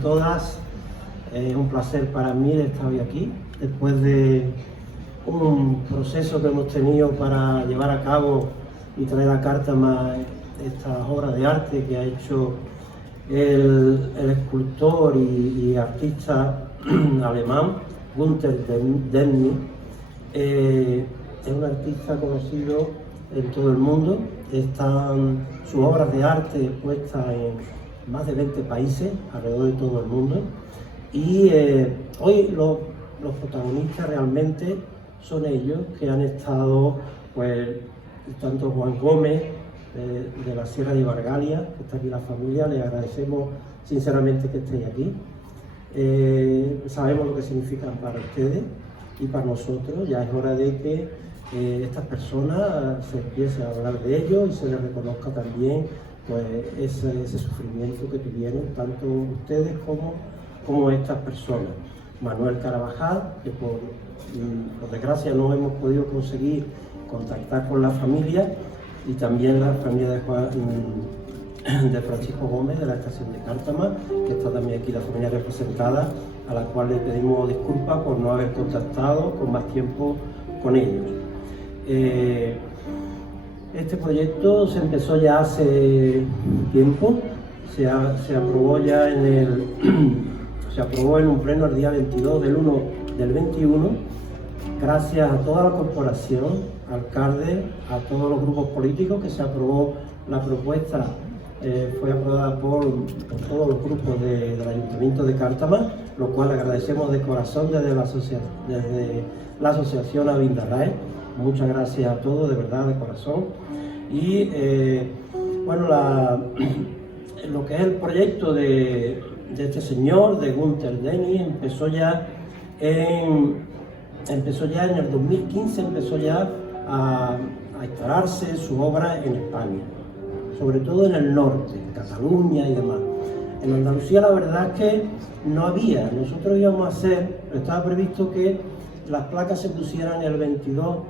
todas. Es un placer para mí de estar hoy aquí, después de un proceso que hemos tenido para llevar a cabo y traer a Cártama estas obras de arte que ha hecho el escultor y artista alemán Günther Demny. Es un artista conocido en todo el mundo. Están sus obras de arte expuestas en más de 20 países alrededor de todo el mundo. Y hoy los protagonistas realmente son ellos, que han estado, pues, tanto Juan Gómez de la Sierra de Ibargalia, que está aquí la familia. Les agradecemos sinceramente que estéis aquí. Sabemos lo que significan para ustedes y para nosotros. Ya es hora de que estas personas se empiece a hablar de ellos y se les reconozca también, pues, ese sufrimiento que tuvieron tanto ustedes como estas personas. Manuel Carabajal, que por desgracia no hemos podido conseguir contactar con la familia, y también la familia de Francisco Gómez, de la estación de Cártama, que está también aquí la familia representada, a la cual le pedimos disculpas por no haber contactado con más tiempo con ellos. Este proyecto se empezó ya hace tiempo, se aprobó ya se aprobó en un pleno el día 22 del 1 del 21, gracias a toda la corporación, alcalde, a todos los grupos políticos, que se aprobó la propuesta. Fue aprobada por todos los grupos del Ayuntamiento de Cártama, lo cual agradecemos de corazón desde la Asociación Abindarraez. Muchas gracias a todos, de verdad, de corazón. Y bueno, lo que es el proyecto de este señor, de Günther Demny, empezó ya en el 2015, empezó ya a instalarse su obra en España, sobre todo en el norte, en Cataluña y demás. En Andalucía la verdad es que no había. Nosotros íbamos a hacer, estaba previsto que las placas se pusieran el 22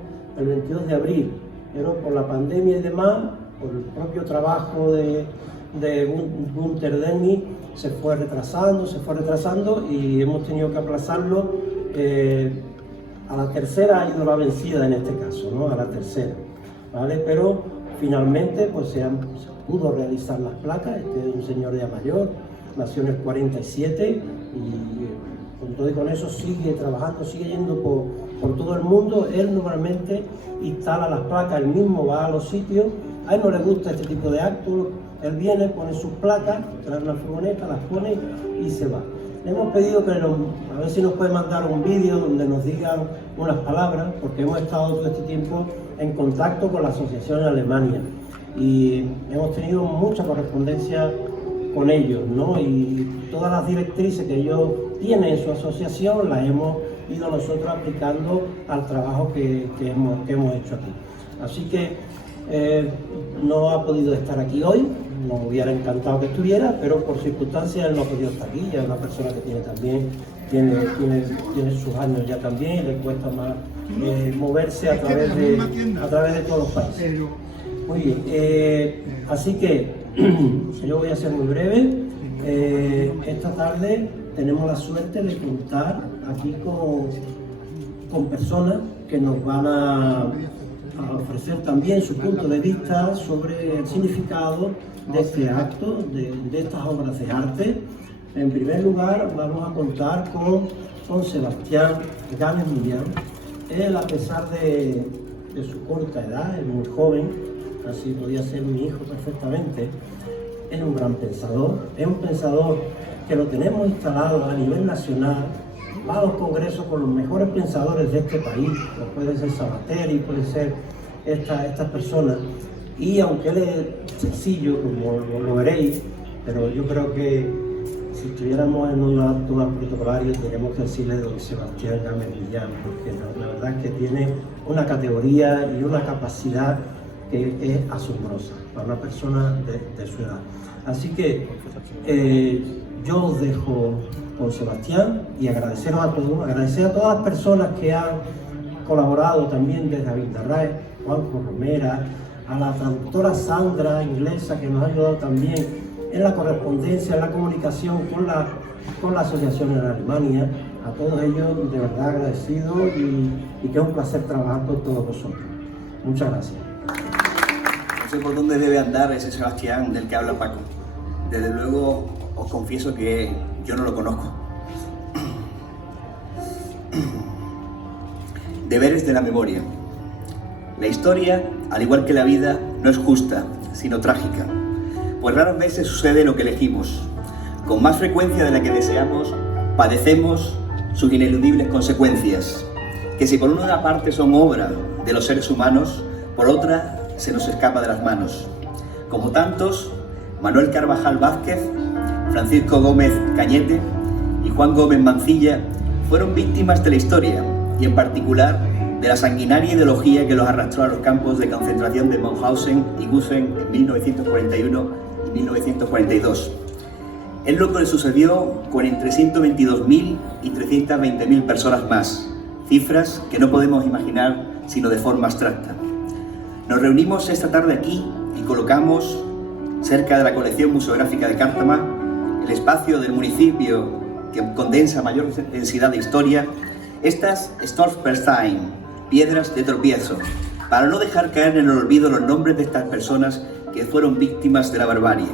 de abril, pero por la pandemia y demás, por el propio trabajo de Günther Demny, se fue retrasando y hemos tenido que aplazarlo. A la tercera ha ido la vencida en este caso, ¿no? A la tercera, ¿vale? Pero finalmente pues se pudo realizar las placas. Este es un señor ya mayor, nació en el 47 y con todo y con eso sigue trabajando, sigue yendo por todo el mundo. Él normalmente instala las placas, él mismo va a los sitios. A él no le gusta este tipo de actos. Él viene, pone sus placas, trae una furgoneta, las pone y se va. Le hemos pedido que a ver si nos puede mandar un vídeo donde nos digan unas palabras, porque hemos estado todo este tiempo en contacto con la asociación en Alemania y hemos tenido mucha correspondencia con ellos, ¿no? Y todas las directrices que ellos tienen en su asociación las hemos ido nosotros aplicando al trabajo que hemos hecho aquí. Así que no ha podido estar aquí hoy. Nos hubiera encantado que estuviera, pero por circunstancias él no ha podido estar aquí. Ya es una persona que tiene sus años ya también y le cuesta más moverse a través de todos los países. Muy bien, así que yo voy a ser muy breve. Esta tarde tenemos la suerte de contar aquí con personas que nos van a ofrecer también su punto de vista sobre el significado de este acto, de estas obras de arte. En primer lugar, vamos a contar con Sebastián Gámez Millán. Él, a pesar de su corta edad, es muy joven, así podía ser mi hijo perfectamente, es un gran pensador, es un pensador que lo tenemos instalado a nivel nacional. Va a los congresos con los mejores pensadores de este país, puede ser Sabater y puede ser estas personas. Y aunque él es sencillo, como lo veréis, pero yo creo que si estuviéramos en un acto más protocolario tendríamos que decirle de don Sebastián Gámez Millán, porque la verdad es que tiene una categoría y una capacidad que es asombrosa para una persona de su edad. Así que yo os dejo con Sebastián y agradeceros a todos, agradecer a todas las personas que han colaborado también desde Abindarraez, Juanjo Romera, a la traductora Sandra inglesa, que nos ha ayudado también en la correspondencia, en la comunicación con la asociación en Alemania. A todos ellos de verdad agradecido y que es un placer trabajar con todos vosotros. Muchas gracias. No sé por dónde debe andar ese Sebastián del que habla Paco. Desde luego os confieso que yo no lo conozco. Deberes de la memoria. La historia, al igual que la vida, no es justa, sino trágica, pues raras veces sucede lo que elegimos. Con más frecuencia de la que deseamos, padecemos sus ineludibles consecuencias, que si por una parte son obra de los seres humanos, por otra se nos escapa de las manos. Como tantos, Manuel Carvajal Vázquez, Francisco Gómez Cañete y Juan Gómez Mancilla fueron víctimas de la historia y en particular de la sanguinaria ideología que los arrastró a los campos de concentración de Mauthausen y Gusen en 1941 y 1942. Es lo que le sucedió con entre 122.000 y 320.000 personas más, cifras que no podemos imaginar sino de forma abstracta. Nos reunimos esta tarde aquí y colocamos cerca de la colección museográfica de Cártama, el espacio del municipio que condensa mayor densidad de historia, estas Stolperstein, piedras de tropiezo, para no dejar caer en el olvido los nombres de estas personas que fueron víctimas de la barbarie.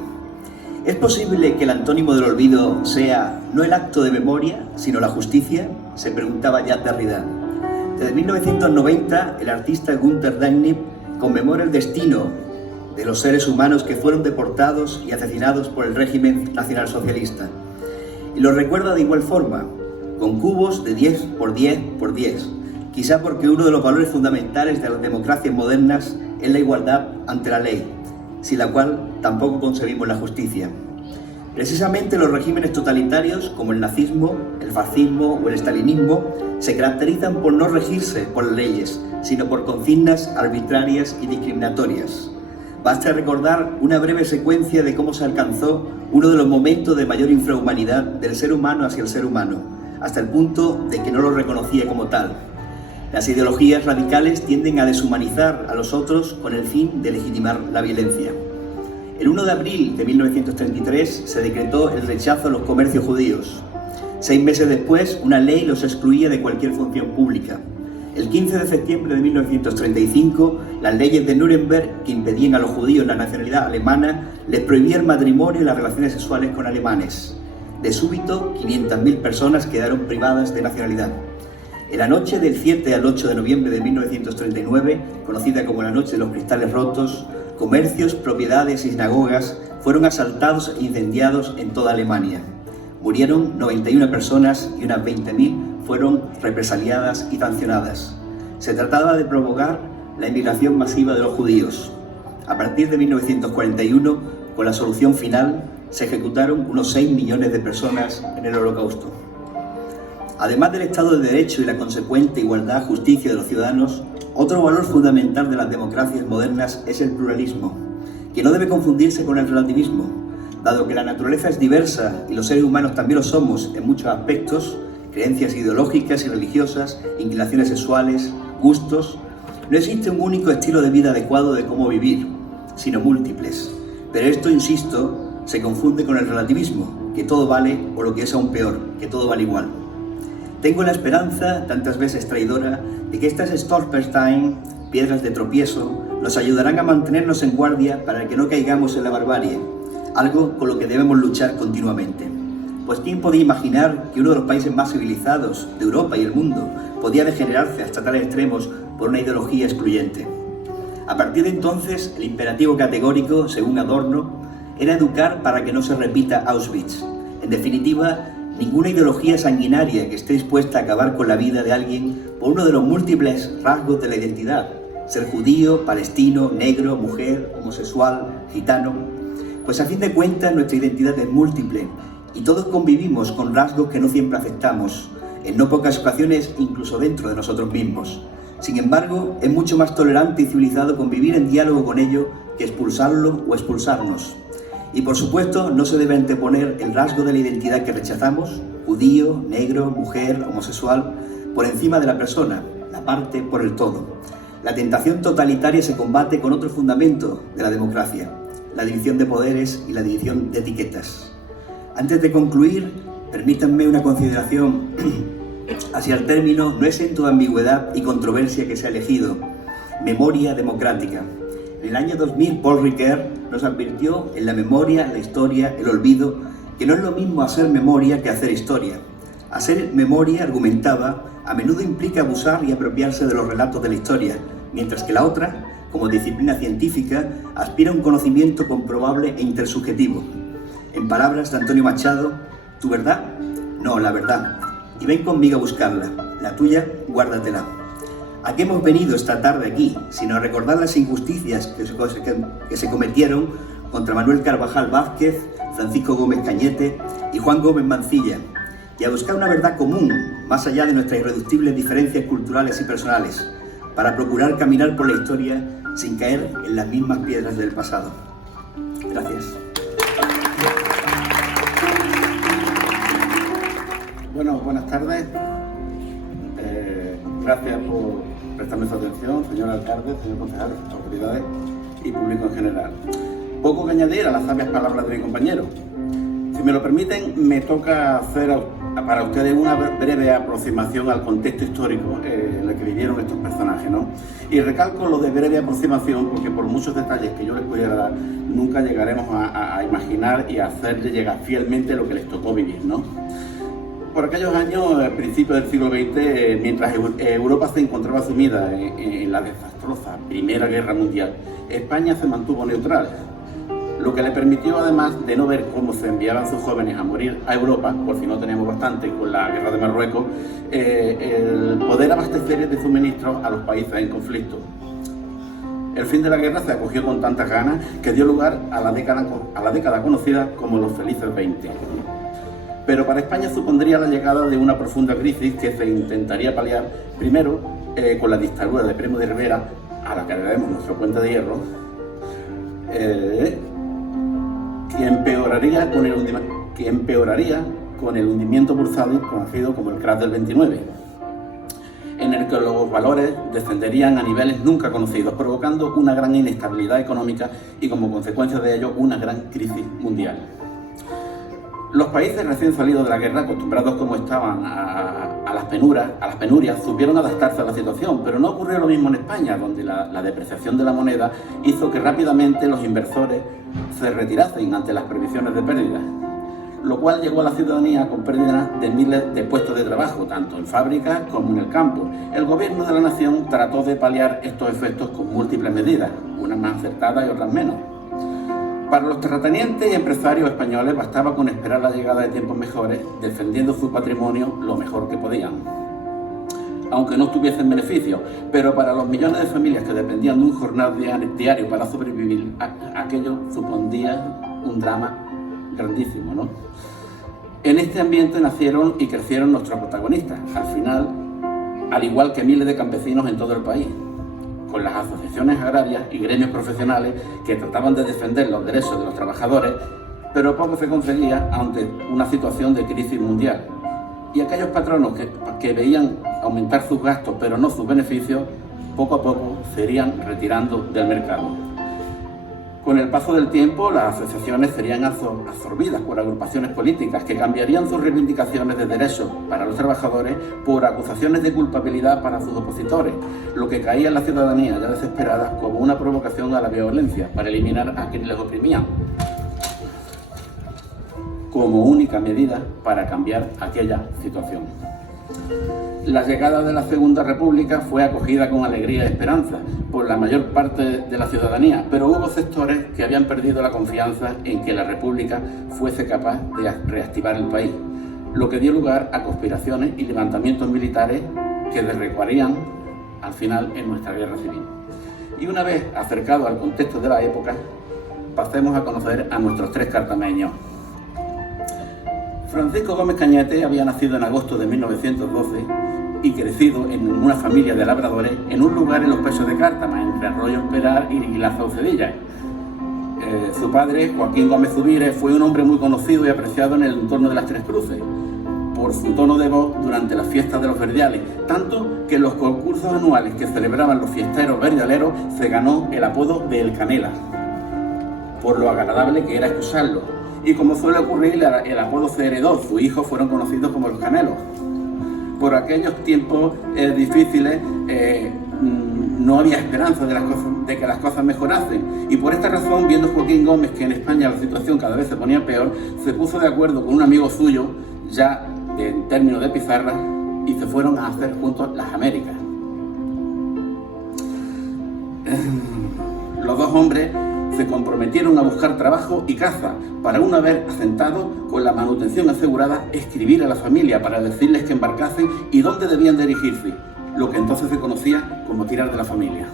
¿Es posible que el antónimo del olvido sea no el acto de memoria, sino la justicia?, se preguntaba Jacques Derrida. Desde 1990, el artista Günter Dagnip conmemora el destino de los seres humanos que fueron deportados y asesinados por el régimen nacionalsocialista. Y lo recuerda de igual forma, con cubos de 10 por 10 por 10, quizá porque uno de los valores fundamentales de las democracias modernas es la igualdad ante la ley, sin la cual tampoco concebimos la justicia. Precisamente los regímenes totalitarios, como el nazismo, el fascismo o el estalinismo, se caracterizan por no regirse por las leyes, sino por consignas arbitrarias y discriminatorias. Basta recordar una breve secuencia de cómo se alcanzó uno de los momentos de mayor infrahumanidad del ser humano hacia el ser humano, hasta el punto de que no lo reconocía como tal. Las ideologías radicales tienden a deshumanizar a los otros con el fin de legitimar la violencia. El 1 de abril de 1933 se decretó el rechazo a los comercios judíos. 6 meses después, una ley los excluía de cualquier función pública. El 15 de septiembre de 1935, las leyes de Nuremberg, que impedían a los judíos la nacionalidad alemana, les prohibían el matrimonio y las relaciones sexuales con alemanes. De súbito, 500.000 personas quedaron privadas de nacionalidad. En la noche del 7 al 8 de noviembre de 1939, conocida como la Noche de los Cristales Rotos, comercios, propiedades y sinagogas fueron asaltados e incendiados en toda Alemania. Murieron 91 personas y unas 20.000 fueron represaliadas y sancionadas. Se trataba de provocar la emigración masiva de los judíos. A partir de 1941, con la solución final, se ejecutaron unos 6 millones de personas en el Holocausto. Además del Estado de Derecho y la consecuente igualdad, justicia de los ciudadanos, otro valor fundamental de las democracias modernas es el pluralismo, que no debe confundirse con el relativismo. Dado que la naturaleza es diversa y los seres humanos también lo somos en muchos aspectos, creencias ideológicas y religiosas, inclinaciones sexuales, gustos, no existe un único estilo de vida adecuado de cómo vivir, sino múltiples. Pero esto, insisto, se confunde con el relativismo, que todo vale, o lo que es aún peor, que todo vale igual. Tengo la esperanza, tantas veces traidora, de que estas Stolperstein, piedras de tropiezo, nos ayudarán a mantenernos en guardia para que no caigamos en la barbarie, algo con lo que debemos luchar continuamente. Pues ¿quién podía imaginar que uno de los países más civilizados de Europa y el mundo podía degenerarse hasta tales extremos por una ideología excluyente? A partir de entonces, el imperativo categórico, según Adorno, era educar para que no se repita Auschwitz. En definitiva, ninguna ideología sanguinaria que esté dispuesta a acabar con la vida de alguien por uno de los múltiples rasgos de la identidad, ser judío, palestino, negro, mujer, homosexual, gitano, pues a fin de cuentas nuestra identidad es múltiple y todos convivimos con rasgos que no siempre aceptamos, en no pocas ocasiones incluso dentro de nosotros mismos. Sin embargo, es mucho más tolerante y civilizado convivir en diálogo con ello que expulsarlo o expulsarnos. Y por supuesto, no se debe anteponer el rasgo de la identidad que rechazamos, judío, negro, mujer, homosexual, por encima de la persona, la parte por el todo. La tentación totalitaria se combate con otro fundamento de la democracia, la división de poderes y la división de etiquetas. Antes de concluir, permítanme una consideración hacia el término no exento de ambigüedad y controversia que se ha elegido: memoria democrática. En el año 2000, Paul Ricoeur nos advirtió en La memoria, la historia, el olvido, que no es lo mismo hacer memoria que hacer historia. Hacer memoria, argumentaba, a menudo implica abusar y apropiarse de los relatos de la historia, mientras que la otra, como disciplina científica, aspira a un conocimiento comprobable e intersubjetivo. En palabras de Antonio Machado, ¿tu verdad? No, la verdad. Y ven conmigo a buscarla. La tuya, guárdatela. ¿A qué hemos venido esta tarde aquí? Sino a recordar las injusticias que se cometieron contra Manuel Carvajal Vázquez, Francisco Gómez Cañete y Juan Gómez Mancilla, y a buscar una verdad común, más allá de nuestras irreductibles diferencias culturales y personales, para procurar caminar por la historia sin caer en las mismas piedras del pasado. Gracias. Bueno, buenas tardes. Gracias por prestarme su atención, señor alcalde, señor concejal, autoridades y público en general. Poco que añadir a las sabias palabras de mi compañero. Si me lo permiten, me toca hacer para ustedes una breve aproximación al contexto histórico en el que vivieron estos personajes, ¿no? Y recalco lo de breve aproximación porque por muchos detalles que yo les pudiera dar, nunca llegaremos a imaginar y a hacerles llegar fielmente lo que les tocó vivir, ¿no? Por aquellos años, al principio del siglo XX, mientras Europa se encontraba sumida en la desastrosa Primera Guerra Mundial, España se mantuvo neutral, lo que le permitió, además de no ver cómo se enviaban sus jóvenes a morir a Europa, por si no teníamos bastante con la guerra de Marruecos, el poder abastecer de suministros a los países en conflicto. El fin de la guerra se acogió con tantas ganas que dio lugar a la década conocida como los felices 20. Pero para España supondría la llegada de una profunda crisis que se intentaría paliar primero con la dictadura de Primo de Rivera, a la que le debemos nuestro puente de hierro, que empeoraría con el hundimiento forzado conocido como el crash del 29, en el que los valores descenderían a niveles nunca conocidos, provocando una gran inestabilidad económica y como consecuencia de ello una gran crisis mundial. Los países recién salidos de la guerra, acostumbrados como estaban a las penurias, supieron adaptarse a la situación, pero no ocurrió lo mismo en España, donde la depreciación de la moneda hizo que rápidamente los inversores se retirasen ante las previsiones de pérdidas, lo cual llevó a la ciudadanía con pérdidas de miles de puestos de trabajo, tanto en fábricas como en el campo. El gobierno de la nación trató de paliar estos efectos con múltiples medidas, unas más acertadas y otras menos. Para los terratenientes y empresarios españoles bastaba con esperar la llegada de tiempos mejores, defendiendo su patrimonio lo mejor que podían, aunque no tuviesen beneficio. Pero para los millones de familias que dependían de un jornal diario para sobrevivir, aquello supondría un drama grandísimo, ¿no? En este ambiente nacieron y crecieron nuestros protagonistas, al final, al igual que miles de campesinos en todo el país, con las asociaciones agrarias y gremios profesionales que trataban de defender los derechos de los trabajadores, pero poco se conseguía ante una situación de crisis mundial. Y aquellos patronos que veían aumentar sus gastos pero no sus beneficios, poco a poco se irían retirando del mercado. Con el paso del tiempo, las asociaciones serían absorbidas por agrupaciones políticas que cambiarían sus reivindicaciones de derechos para los trabajadores por acusaciones de culpabilidad para sus opositores, lo que caía en la ciudadanía ya desesperada como una provocación a la violencia para eliminar a quienes les oprimían, como única medida para cambiar aquella situación. La llegada de la Segunda República fue acogida con alegría y esperanza por la mayor parte de la ciudadanía, pero hubo sectores que habían perdido la confianza en que la República fuese capaz de reactivar el país, lo que dio lugar a conspiraciones y levantamientos militares que derrocarían al final en nuestra guerra civil. Y una vez acercado al contexto de la época, pasemos a conocer a nuestros tres cartameños. Francisco Gómez Cañete había nacido en agosto de 1912 y crecido en una familia de labradores en un lugar en los Pechos de Cártama, entre Arroyo Esperar y la Saucedilla. Su padre, Joaquín Gómez Zubires, fue un hombre muy conocido y apreciado en el entorno de las Tres Cruces por su tono de voz durante las fiestas de los verdiales, tanto que en los concursos anuales que celebraban los fiesteros verdialeros se ganó el apodo de El Canela, por lo agradable que era escucharlo. Y como suele ocurrir, el apodo se heredó, sus hijos fueron conocidos como los Canelos. Por aquellos tiempos difíciles no había esperanza de que las cosas mejorasen, y por esta razón, viendo Joaquín Gómez que en España la situación cada vez se ponía peor, se puso de acuerdo con un amigo suyo, ya en términos de pizarra, y se fueron a hacer juntos las Américas. Los dos hombres se comprometieron a buscar trabajo y caza para, una vez asentados, con la manutención asegurada, escribir a la familia para decirles que embarcasen y dónde debían dirigirse, lo que entonces se conocía como tirar de la familia.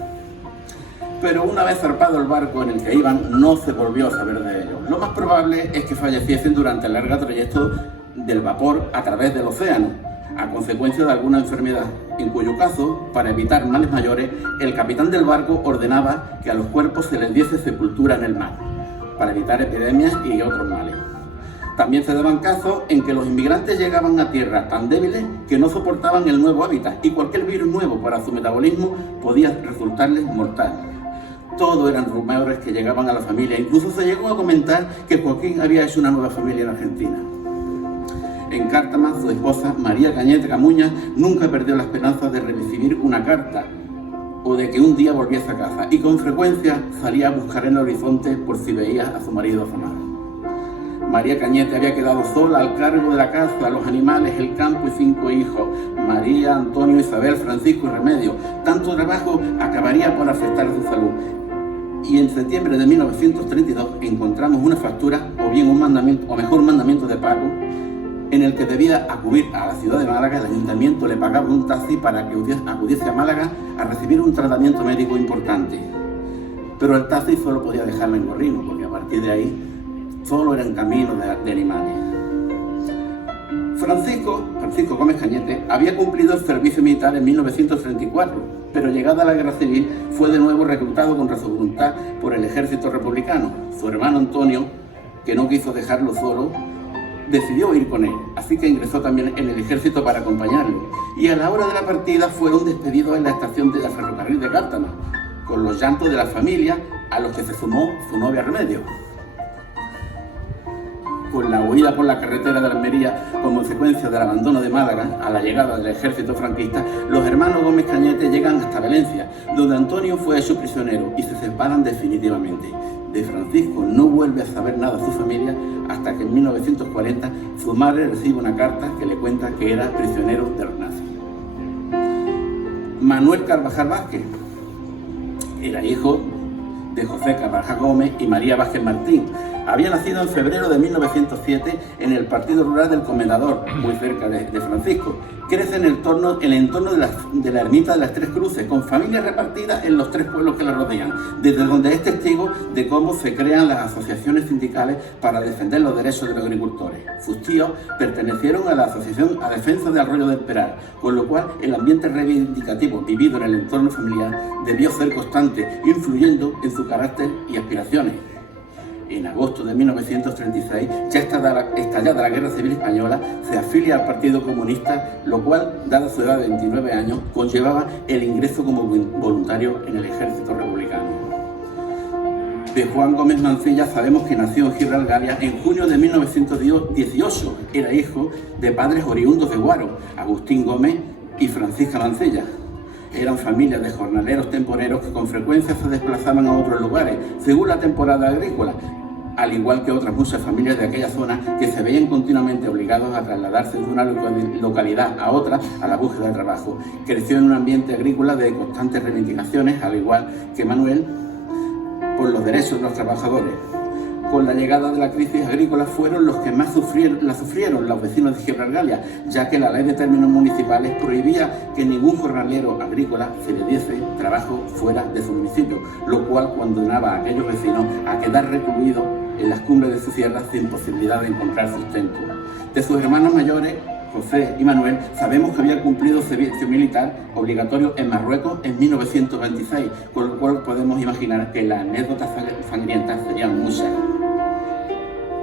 Pero una vez zarpado el barco en el que iban, no se volvió a saber de ellos. Lo más probable es que falleciesen durante el largo trayecto del vapor a través del océano, a consecuencia de alguna enfermedad, en cuyo caso, para evitar males mayores, el capitán del barco ordenaba que a los cuerpos se les diese sepultura en el mar, para evitar epidemias y otros males. También se daban casos en que los inmigrantes llegaban a tierra tan débiles que no soportaban el nuevo hábitat, y cualquier virus nuevo para su metabolismo podía resultarles mortal. Todo eran rumores que llegaban a la familia. Incluso se llegó a comentar que Joaquín había hecho una nueva familia en Argentina. En Cártama, su esposa, María Cañete Camuñas, nunca perdió la esperanza de recibir una carta o de que un día volviese a casa, y con frecuencia salía a buscar en el horizonte por si veía a su marido afamado. María Cañete había quedado sola al cargo de la casa, los animales, el campo y 5 hijos. María, Antonio, Isabel, Francisco y Remedio. Tanto trabajo acabaría por afectar a su salud. Y en septiembre de 1932 encontramos una factura, o bien un mandamiento, o mejor un mandamiento de pago, en el que debía acudir a la ciudad de Málaga. El ayuntamiento le pagaba un taxi para que acudiese a Málaga a recibir un tratamiento médico importante. Pero el taxi solo podía dejarla en Gorrino, porque a partir de ahí solo eran caminos de animales. Francisco Gómez Cañete había cumplido el servicio militar en 1934, pero llegada la guerra civil fue de nuevo reclutado contra su voluntad por el ejército republicano. Su hermano Antonio, que no quiso dejarlo solo, decidió ir con él, así que ingresó también en el ejército para acompañarlo, y a la hora de la partida fueron despedidos en la estación de la ferrocarril de Cártama, con los llantos de la familia, a los que se sumó su novia Remedio. Con la huida por la carretera de Almería como consecuencia del abandono de Málaga a la llegada del ejército franquista, los hermanos Gómez Cañete llegan hasta Valencia, donde Antonio fue hecho prisionero, y se separan definitivamente. De Francisco no vuelve a saber nada su familia hasta que en 1940 su madre recibe una carta que le cuenta que era prisionero de los nazis. Manuel Carvajal Vázquez era hijo de José Carvajal Gómez y María Vázquez Martín. Había nacido en febrero de 1907 en el partido rural del Comendador, muy cerca de Francisco. Crece en el entorno de la ermita de las Tres Cruces, con familias repartidas en los 3 pueblos que la rodean, desde donde es testigo de cómo se crean las asociaciones sindicales para defender los derechos de los agricultores. Sus tíos pertenecieron a la Asociación a Defensa del Arroyo del Peral, con lo cual el ambiente reivindicativo vivido en el entorno familiar debió ser constante, influyendo en su carácter y aspiraciones. En agosto de 1936, ya estallada la Guerra Civil Española, se afilia al Partido Comunista, lo cual, dada su edad de 29 años, conllevaba el ingreso como voluntario en el ejército republicano. De Juan Gómez Mancilla sabemos que nació en Gibraltar en junio de 1918. Era hijo de padres oriundos de Guaro, Agustín Gómez y Francisca Mancilla. Eran familias de jornaleros temporeros que con frecuencia se desplazaban a otros lugares, según la temporada agrícola, al igual que otras muchas familias de aquella zona que se veían continuamente obligados a trasladarse de una localidad a otra a la búsqueda de trabajo. Creció en un ambiente agrícola de constantes reivindicaciones, al igual que Manuel, por los derechos de los trabajadores. Con la llegada de la crisis agrícola fueron los que más la sufrieron los vecinos de Gibraltar, ya que la ley de términos municipales prohibía que ningún jornalero agrícola se le diese trabajo fuera de su municipio, lo cual condenaba a aquellos vecinos a quedar recluidos en las cumbres de su sierra sin posibilidad de encontrar sustento. De sus hermanos mayores, José y Manuel, sabemos que había cumplido servicio militar obligatorio en Marruecos en 1926, con lo cual podemos imaginar que las anécdotas sangrientas serían muchas.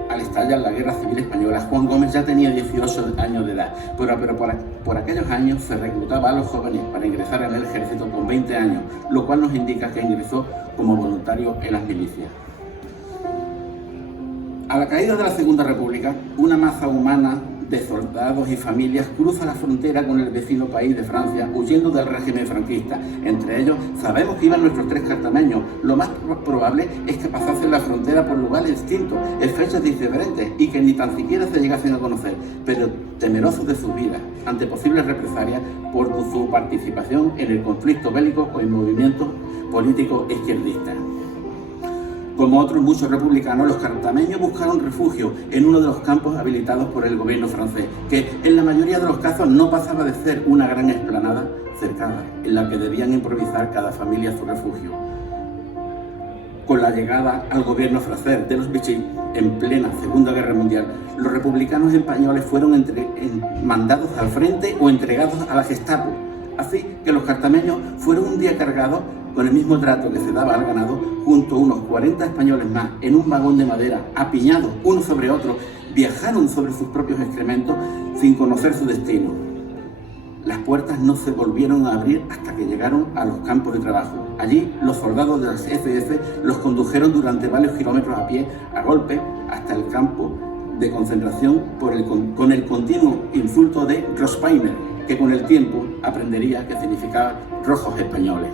Al estallar la Guerra Civil Española, Juan Gómez ya tenía 18 años de edad, pero por aquellos años se reclutaba a los jóvenes para ingresar en el ejército con 20 años, lo cual nos indica que ingresó como voluntario en las milicias. A la caída de la Segunda República, una masa humana de soldados y familias cruza la frontera con el vecino país de Francia, huyendo del régimen franquista. Entre ellos, sabemos que iban nuestros 3 cartameños. Lo más probable es que pasasen la frontera por lugares distintos, en fechas diferentes, y que ni tan siquiera se llegasen a conocer, pero temerosos de sus vidas, ante posibles represalias por su participación en el conflicto bélico o en movimientos políticos izquierdistas. Como otros muchos republicanos, los cartameños buscaron refugio en uno de los campos habilitados por el gobierno francés, que en la mayoría de los casos no pasaba de ser una gran explanada cercada, en la que debían improvisar cada familia su refugio. Con la llegada al gobierno francés de los Vichy, en plena Segunda Guerra Mundial, los republicanos españoles fueron mandados al frente o entregados a la Gestapo. Así que los cartameños fueron un día cargados con el mismo trato que se daba al ganado, junto a unos 40 españoles más, en un vagón de madera, apiñados uno sobre otro, viajaron sobre sus propios excrementos sin conocer su destino. Las puertas no se volvieron a abrir hasta que llegaron a los campos de trabajo. Allí, los soldados de las SS los condujeron durante varios kilómetros a pie, a golpe, hasta el campo de concentración con el continuo insulto de Großpeiner, que con el tiempo aprendería que significaba rojos españoles.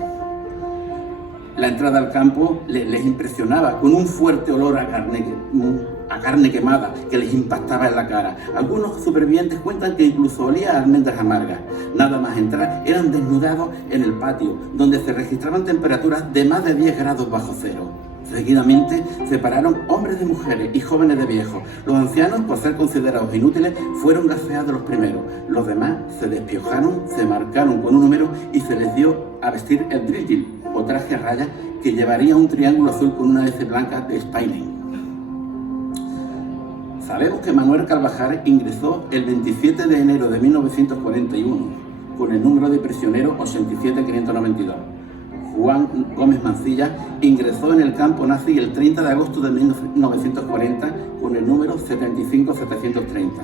La entrada al campo les impresionaba con un fuerte olor a carne quemada que les impactaba en la cara. Algunos supervivientes cuentan que incluso olía a almendras amargas. Nada más entrar, eran desnudados en el patio, donde se registraban temperaturas de más de 10 grados bajo cero. Seguidamente separaron hombres de mujeres y jóvenes de viejos. Los ancianos, por ser considerados inútiles, fueron gaseados los primeros. Los demás se despiojaron, se marcaron con un número y se les dio a vestir el drittil, o traje a rayas que llevaría un triángulo azul con una S blanca de Spailing. Sabemos que Manuel Carvajal ingresó el 27 de enero de 1941 con el número de prisioneros 87592. Juan Gómez Mancilla ingresó en el campo nazi el 30 de agosto de 1940 con el número 75730.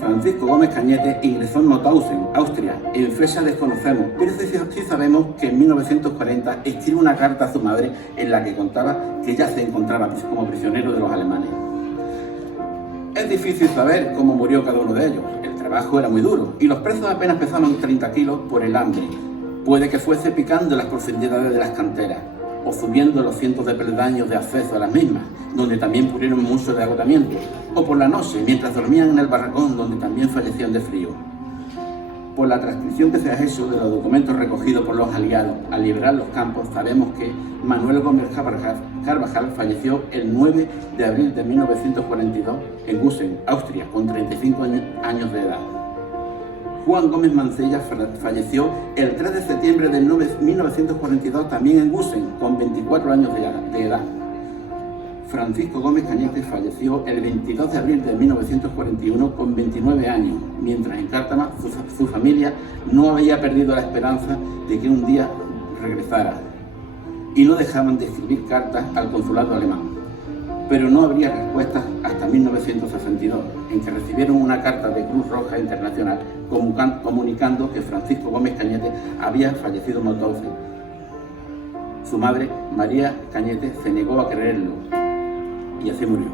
Francisco Gómez Cañete ingresó en Mauthausen, Austria, en fecha desconocemos, pero sí sabemos que en 1940 escribe una carta a su madre en la que contaba que ya se encontraba como prisionero de los alemanes. Es difícil saber cómo murió cada uno de ellos. El trabajo era muy duro y los presos apenas pesaban 30 kilos por el hambre. Puede que fuese picando en las profundidades de las canteras o subiendo los cientos de peldaños de acceso a las mismas, donde también murieron mucho de agotamiento, o por la noche, mientras dormían en el barracón, donde también fallecían de frío. Por la transcripción que se ha hecho de los documentos recogidos por los aliados al liberar los campos, sabemos que Manuel Gómez Carvajal falleció el 9 de abril de 1942 en Gusen, Austria, con 35 años de edad. Juan Gómez Mancilla falleció el 3 de septiembre de 1942 también en Gusen, con 24 años de edad. Francisco Gómez Cañete falleció el 22 de abril de 1941 con 29 años, mientras en Cártama su familia no había perdido la esperanza de que un día regresara y no dejaban de escribir cartas al consulado alemán. Pero no habría respuestas hasta 1962, en que recibieron una carta de Cruz Roja Internacional comunicando que Francisco Gómez Cañete había fallecido en Mauthausen. Su madre, María Cañete, se negó a creerlo y así murió.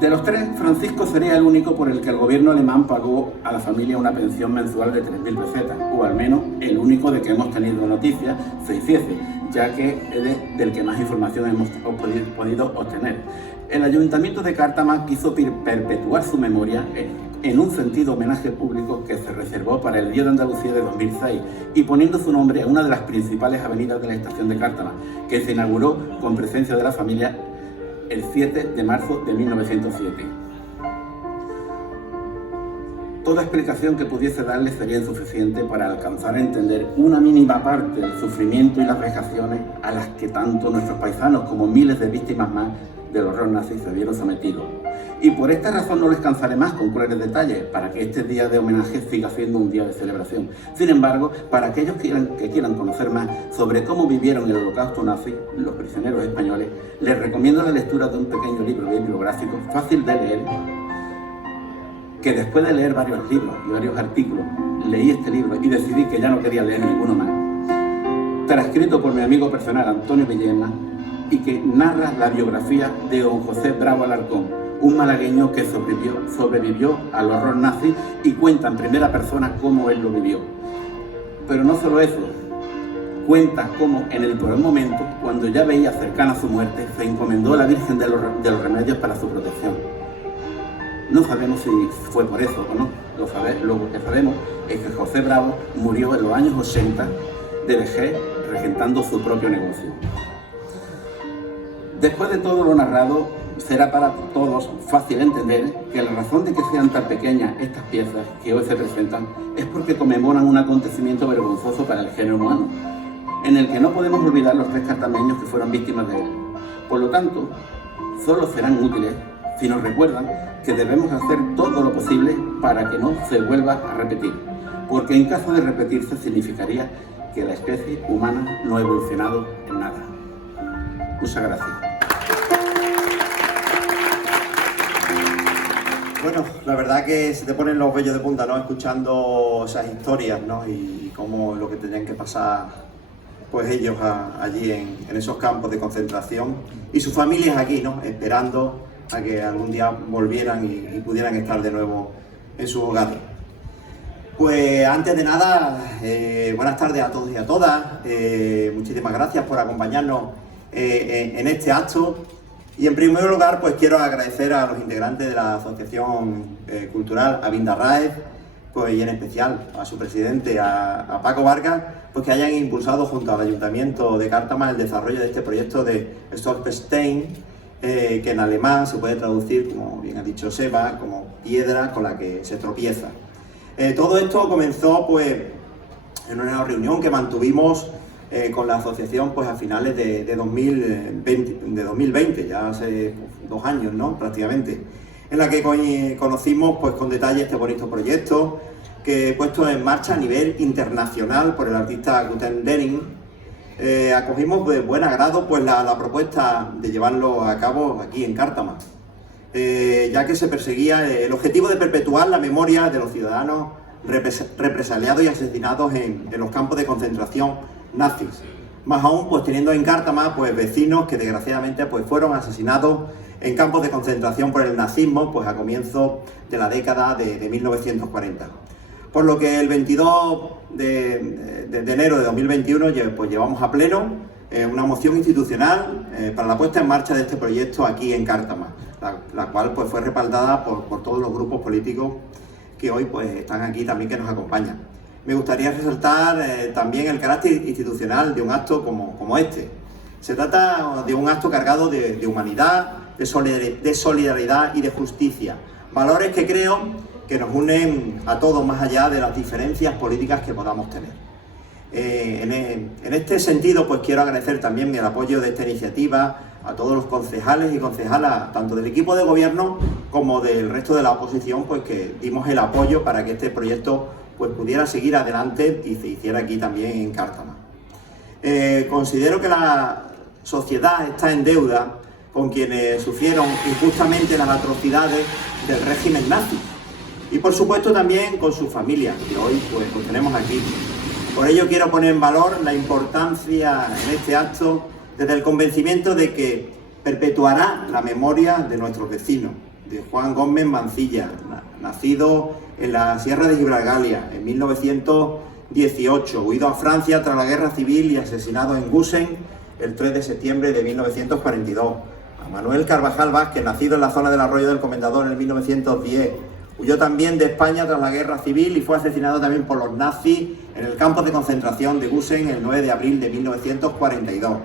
De los 3, Francisco sería el único por el que el gobierno alemán pagó a la familia una pensión mensual de 3.000 pesetas, o al menos el único de que hemos tenido noticia, se hiciese, ya que es del que más información hemos podido obtener. El Ayuntamiento de Cártama quiso perpetuar su memoria en un sentido homenaje público que se reservó para el Día de Andalucía de 2006 y poniendo su nombre a una de las principales avenidas de la estación de Cártama, que se inauguró con presencia de la familia el 7 de marzo de 1907. Toda explicación que pudiese darle sería insuficiente para alcanzar a entender una mínima parte del sufrimiento y las vejaciones a las que tanto nuestros paisanos como miles de víctimas más del horror nazi se vieron sometidos. Y por esta razón no les cansaré más con crueles detalles para que este día de homenaje siga siendo un día de celebración. Sin embargo, para aquellos que quieran conocer más sobre cómo vivieron el holocausto nazi los prisioneros españoles, les recomiendo la lectura de un pequeño libro bibliográfico fácil de leer, que después de leer varios libros y varios artículos, leí este libro y decidí que ya no quería leer ninguno más. Transcrito por mi amigo personal Antonio Villena, y que narra la biografía de don José Bravo Alarcón, un malagueño que sobrevivió al horror nazi y cuenta en primera persona cómo él lo vivió. Pero no solo eso, cuenta cómo en el peor momento, cuando ya veía cercana su muerte, se encomendó a la Virgen de los Remedios para su protección. No sabemos si fue por eso o no. Lo que sabemos es que José Bravo murió en los años 80 de vejez regentando su propio negocio. Después de todo lo narrado, será para todos fácil entender que la razón de que sean tan pequeñas estas piezas que hoy se presentan es porque conmemoran un acontecimiento vergonzoso para el género humano, en el que no podemos olvidar los 3 cartameños que fueron víctimas de él. Por lo tanto, solo serán útiles si nos recuerdan que debemos hacer todo lo posible para que no se vuelva a repetir, porque en caso de repetirse significaría que la especie humana no ha evolucionado en nada. Muchas gracias. Bueno, la verdad que se te ponen los vellos de punta, ¿no? Escuchando esas historias, ¿no? Y cómo lo que tenían que pasar, pues ellos allí en esos campos de concentración y sus familias aquí, ¿no? Esperando a que algún día volvieran y pudieran estar de nuevo en sus hogares. Pues antes de nada, buenas tardes a todos y a todas. Muchísimas gracias por acompañarnos en este acto. Y en primer lugar, pues quiero agradecer a los integrantes de la Asociación Cultural Avinda Raez, pues, y en especial a su presidente, a Paco Vargas, pues que hayan impulsado junto al Ayuntamiento de Cártama el desarrollo de este proyecto de Stolperstein, que en alemán se puede traducir, como bien ha dicho Seba, como piedra con la que se tropieza. Todo esto comenzó pues en una reunión que mantuvimos con la asociación pues a finales de 2020, ya hace 2 años, ¿no? Prácticamente, en la que conocimos pues con detalle este bonito proyecto que puesto en marcha a nivel internacional por el artista Guten Denning. Acogimos de buen agrado pues la propuesta de llevarlo a cabo aquí en Cártama, ya que se perseguía el objetivo de perpetuar la memoria de los ciudadanos represaliados y asesinados en los campos de concentración nazis. Más aún, pues teniendo en Cártama pues vecinos que desgraciadamente pues fueron asesinados en campos de concentración por el nazismo pues a comienzos de la década de 1940. Por lo que el 22 de enero de 2021 pues llevamos a pleno una moción institucional para la puesta en marcha de este proyecto aquí en Cártama, la cual pues fue respaldada por todos los grupos políticos que hoy pues están aquí también, que nos acompañan. Me gustaría resaltar también el carácter institucional de un acto como este. Se trata de un acto cargado de humanidad, de solidaridad y de justicia, valores que creo que nos unen a todos más allá de las diferencias políticas que podamos tener. En este sentido, pues quiero agradecer también el apoyo de esta iniciativa a todos los concejales y concejalas, tanto del equipo de gobierno como del resto de la oposición, pues que dimos el apoyo para que este proyecto pues pudiera seguir adelante y se hiciera aquí también en Cártama. Considero que la sociedad está en deuda con quienes sufrieron injustamente las atrocidades del régimen nazi y por supuesto también con sus familias, que hoy pues los tenemos aquí. Por ello quiero poner en valor la importancia en este acto desde el convencimiento de que perpetuará la memoria de nuestros vecinos, de Juan Gómez Mancilla, nacido en la Sierra de Gibralgalia en 1918, huido a Francia tras la Guerra Civil y asesinado en Gusen el 3 de septiembre de 1942. A Manuel Carvajal Vázquez, nacido en la zona del Arroyo del Comendador en 1910, huyó también de España tras la Guerra Civil y fue asesinado también por los nazis en el campo de concentración de Gusen el 9 de abril de 1942.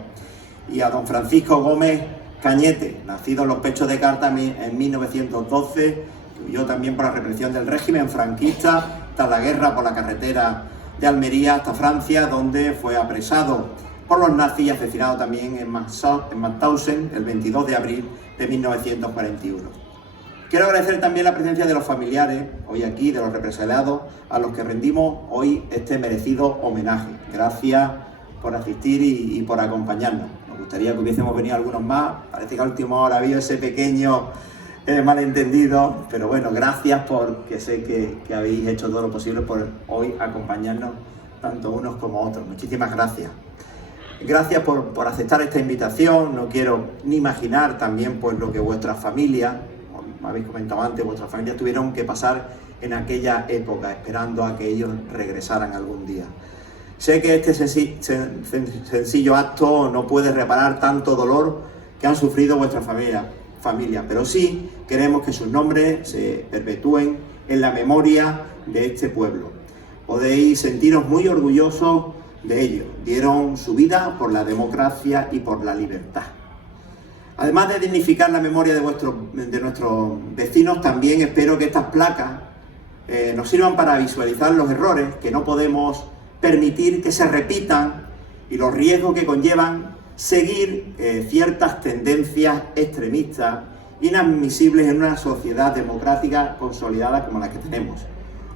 Y a don Francisco Gómez Cañete, nacido en los Pechos de Cártama en 1912, huyó también por la represión del régimen franquista tras la guerra por la carretera de Almería hasta Francia, donde fue apresado por los nazis y asesinado también en Mauthausen el 22 de abril de 1941. Quiero agradecer también la presencia de los familiares, hoy aquí, de los represaliados, a los que rendimos hoy este merecido homenaje. Gracias por asistir y por acompañarnos. Nos gustaría que hubiésemos venido algunos más, parece que a última hora había ese pequeño malentendido, pero bueno, gracias porque sé que habéis hecho todo lo posible por hoy acompañarnos, tanto unos como otros. Muchísimas gracias. Gracias por aceptar esta invitación. No quiero ni imaginar también pues lo que vuestras familias, como habéis comentado antes, vuestras familias tuvieron que pasar en aquella época, esperando a que ellos regresaran algún día. Sé que este sencillo acto no puede reparar tanto dolor que han sufrido vuestras familias, pero sí queremos que sus nombres se perpetúen en la memoria de este pueblo. Podéis sentiros muy orgullosos de ellos. Dieron su vida por la democracia y por la libertad. Además de dignificar la memoria de nuestros vecinos, también espero que estas placas nos sirvan para visualizar los errores que no podemos permitir que se repitan y los riesgos que conllevan seguir ciertas tendencias extremistas inadmisibles en una sociedad democrática consolidada como la que tenemos.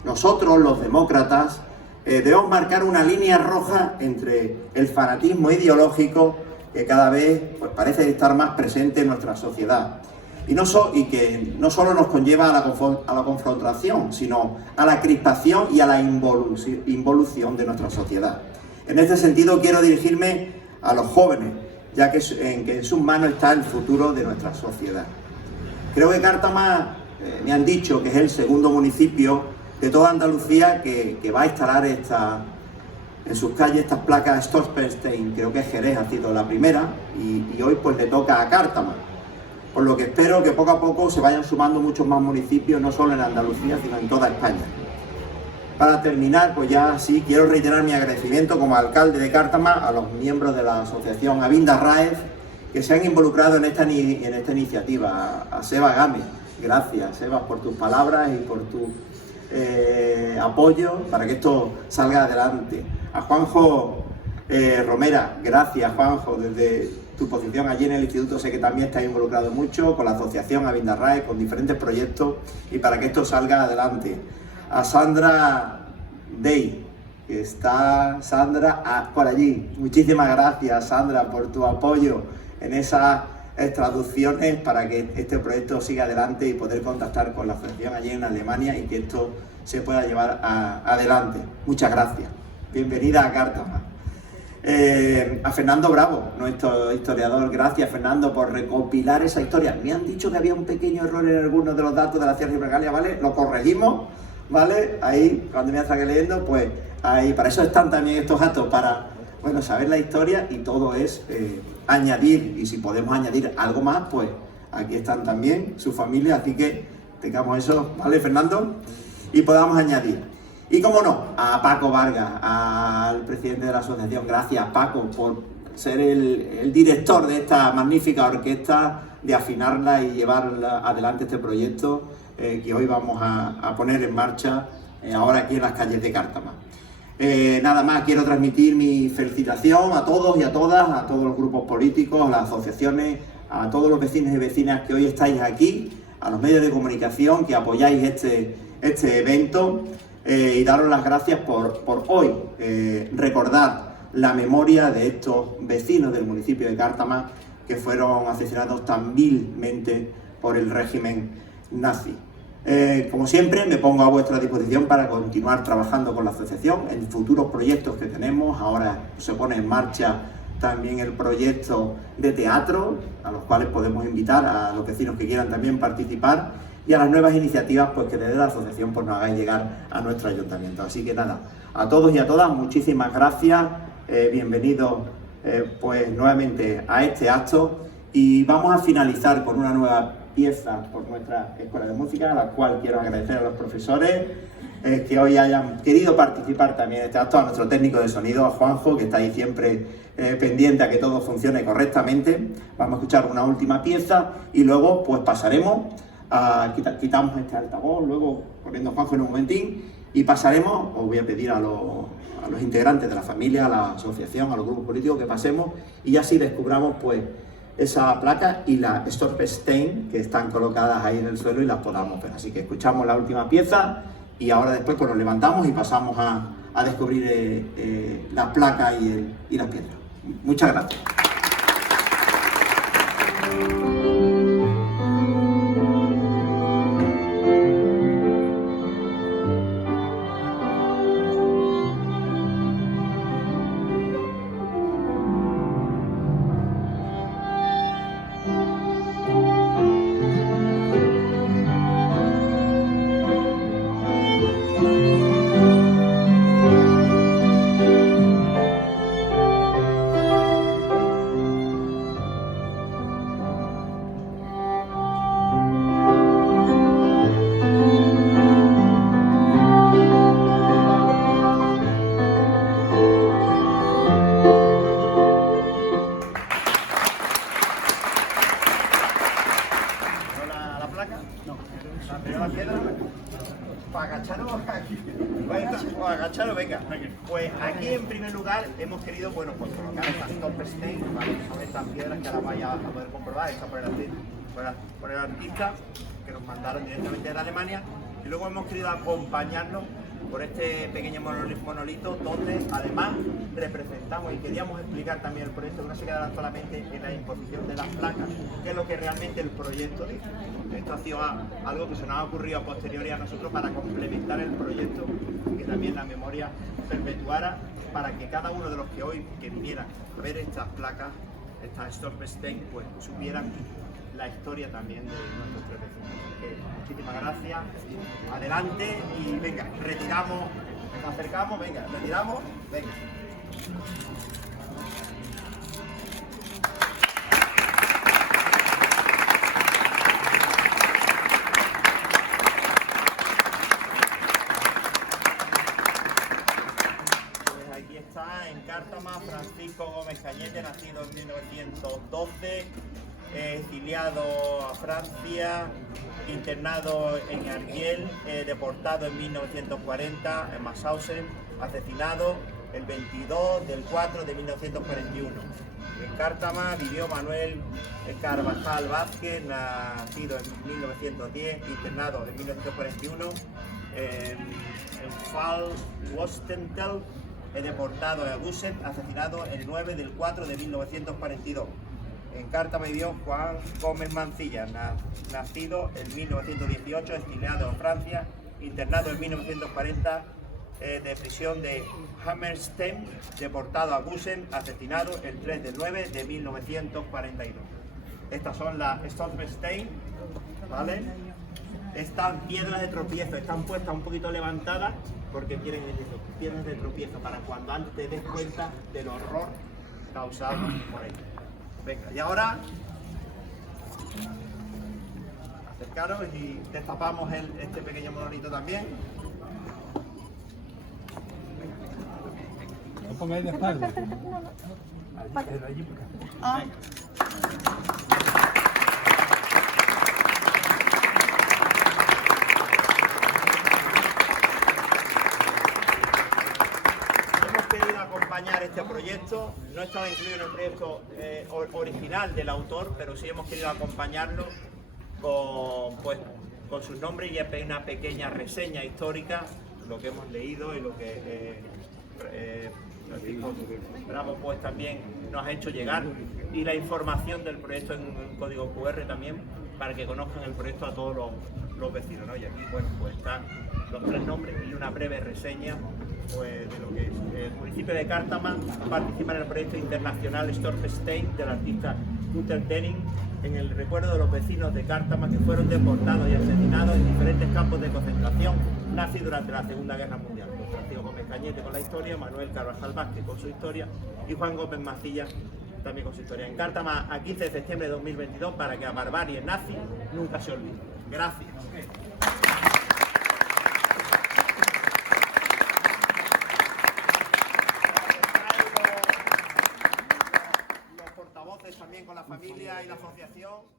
Nosotros, los demócratas, debemos marcar una línea roja entre el fanatismo ideológico que cada vez pues, parece estar más presente en nuestra sociedad y que no solo nos conlleva a la confrontación, sino a la crispación y a la involución de nuestra sociedad. En este sentido quiero dirigirme a los jóvenes, ya que en sus manos está el futuro de nuestra sociedad. Creo que Cártama, me han dicho que es el segundo municipio de toda Andalucía que va a instalar en sus calles estas placas Stolperstein. Creo que Jerez ha sido la primera y hoy pues le toca a Cártama. Por lo que espero que poco a poco se vayan sumando muchos más municipios, no solo en Andalucía, sino en toda España. Para terminar, pues ya sí, quiero reiterar mi agradecimiento como alcalde de Cártama a los miembros de la asociación Avinda Raez que se han involucrado en esta iniciativa. A Seba Gámez, gracias Seba por tus palabras y por tu apoyo para que esto salga adelante. A Juanjo Romera, gracias Juanjo, desde tu posición allí en el instituto sé que también estás involucrado mucho con la asociación Avinda Raez, con diferentes proyectos y para que esto salga adelante. A Sandra Day, que está Sandra por allí, muchísimas gracias Sandra por tu apoyo en esas traducciones para que este proyecto siga adelante y poder contactar con la asociación allí en Alemania y que esto se pueda llevar adelante. Muchas gracias. Bienvenida a Cártama. A Fernando Bravo, nuestro historiador, gracias Fernando por recopilar esa historia. Me han dicho que había un pequeño error en algunos de los datos de la Sierra Gibraltar, ¿vale? Lo corregimos, ¿vale? Ahí, cuando me esté leyendo, pues ahí, para eso están también estos actos, para, bueno, saber la historia y todo es añadir, y si podemos añadir algo más, pues aquí están también su familia, así que tengamos eso, ¿vale Fernando? Y podamos añadir. Y como no, a Paco Vargas, al presidente de la asociación, gracias Paco por ser el director de esta magnífica orquesta, de afinarla y llevar adelante este proyecto que hoy vamos a poner en marcha ahora aquí en las calles de Cártama. Nada más, quiero transmitir mi felicitación a todos y a todas, a todos los grupos políticos, a las asociaciones, a todos los vecinos y vecinas que hoy estáis aquí, a los medios de comunicación que apoyáis este evento. Y daros las gracias por hoy recordar la memoria de estos vecinos del municipio de Cártama que fueron asesinados tan vilmente por el régimen nazi. Como siempre, me pongo a vuestra disposición para continuar trabajando con la asociación en futuros proyectos que tenemos. Ahora se pone en marcha también el proyecto de teatro, a los cuales podemos invitar a los vecinos que quieran también participar, y a las nuevas iniciativas pues, que desde la asociación pues, nos hagáis llegar a nuestro ayuntamiento. Así que nada, a todos y a todas, muchísimas gracias, bienvenidos pues, nuevamente a este acto y vamos a finalizar con una nueva pieza por nuestra Escuela de Música, a la cual quiero agradecer a los profesores que hoy hayan querido participar también en este acto, a nuestro técnico de sonido, a Juanjo, que está ahí siempre pendiente a que todo funcione correctamente. Vamos a escuchar una última pieza y luego pues pasaremos quitamos este altavoz, luego poniendo Juanjo en un momentín y pasaremos, os voy a pedir a los integrantes de la familia, a la asociación, a los grupos políticos que pasemos y así descubramos pues esa placa y la Stolperstein que están colocadas ahí en el suelo y las podamos ver. Así que escuchamos la última pieza y ahora después pues nos levantamos y pasamos a descubrir las placas y las piedras. Muchas gracias. La primera piedra. Para agacharos aquí. Para agacharos, venga. Pues aquí en primer lugar hemos querido, bueno, pues colocar estas Stolperstein, ¿vale? Son estas piedras que ahora vais a poder comprobar, estas por el artista que nos mandaron directamente de Alemania. Y luego hemos querido acompañarnos por este pequeño monolito donde además representamos y queríamos explicar también el proyecto, que no se quedara solamente en la imposición de las placas, que es lo que realmente el proyecto dice. Esto ha sido algo que se nos ha ocurrido a posteriori a nosotros para complementar el proyecto, que también la memoria perpetuara, para que cada uno de los que hoy vinieran a ver estas placas, estas Stolperstein, pues supieran la historia también de nuestros tres vecinos. Muchísimas gracias, adelante y venga, retiramos, nos acercamos, venga, retiramos, venga. Pues aquí está en Cártama Francisco Gómez Cañete, nacido en 1912. Exiliado a Francia, internado en Argyll, deportado en 1940 en Mauthausen, asesinado el 22 del 4 de 1941. En Cártama vivió Manuel Carvajal Vázquez, nacido en 1910, internado en 1941 en Fall-Wostentel, deportado a Gusen, asesinado el 9 del 4 de 1942. En Cártama vivió Juan Gómez Mancilla, nacido en 1918, exiliado en Francia, internado en 1940 de prisión de Hammerstein, deportado a Gusen, asesinado el 3 del 9 de 1942. Estas son las Stolperstein, ¿vale? Están piedras de tropiezo, están puestas un poquito levantadas porque tienen piedras de tropiezo para cuando antes te des cuenta del horror causado por ellos. Venga, y ahora acercaros y destapamos este pequeño monolito también. No pongáis de espalda. Allí, acompañar este proyecto, no estaba incluido en el proyecto original del autor, pero sí hemos querido acompañarlo con sus nombres y una pequeña reseña histórica, lo que hemos leído y lo que Francisco Bravo pues también nos ha hecho llegar, y la información del proyecto en un código QR también, para que conozcan el proyecto a todos los vecinos, ¿no? Y aquí, bueno, pues están los tres nombres y una breve reseña pues, de lo que es. El municipio de Cártama participa en el proyecto internacional Stolperstein del artista Gunther Denning, en el recuerdo de los vecinos de Cártama que fueron deportados y asesinados en diferentes campos de concentración nazis durante la Segunda Guerra Mundial. Pues Francisco Gómez Cañete con la historia, Manuel Carvajal Vázquez con su historia y Juan Gómez Mancilla también con su historia. En Cártama a 15 de septiembre de 2022, para que la barbarie nazi nunca se olvide. Gracias. Los portavoces también con la familia y la asociación.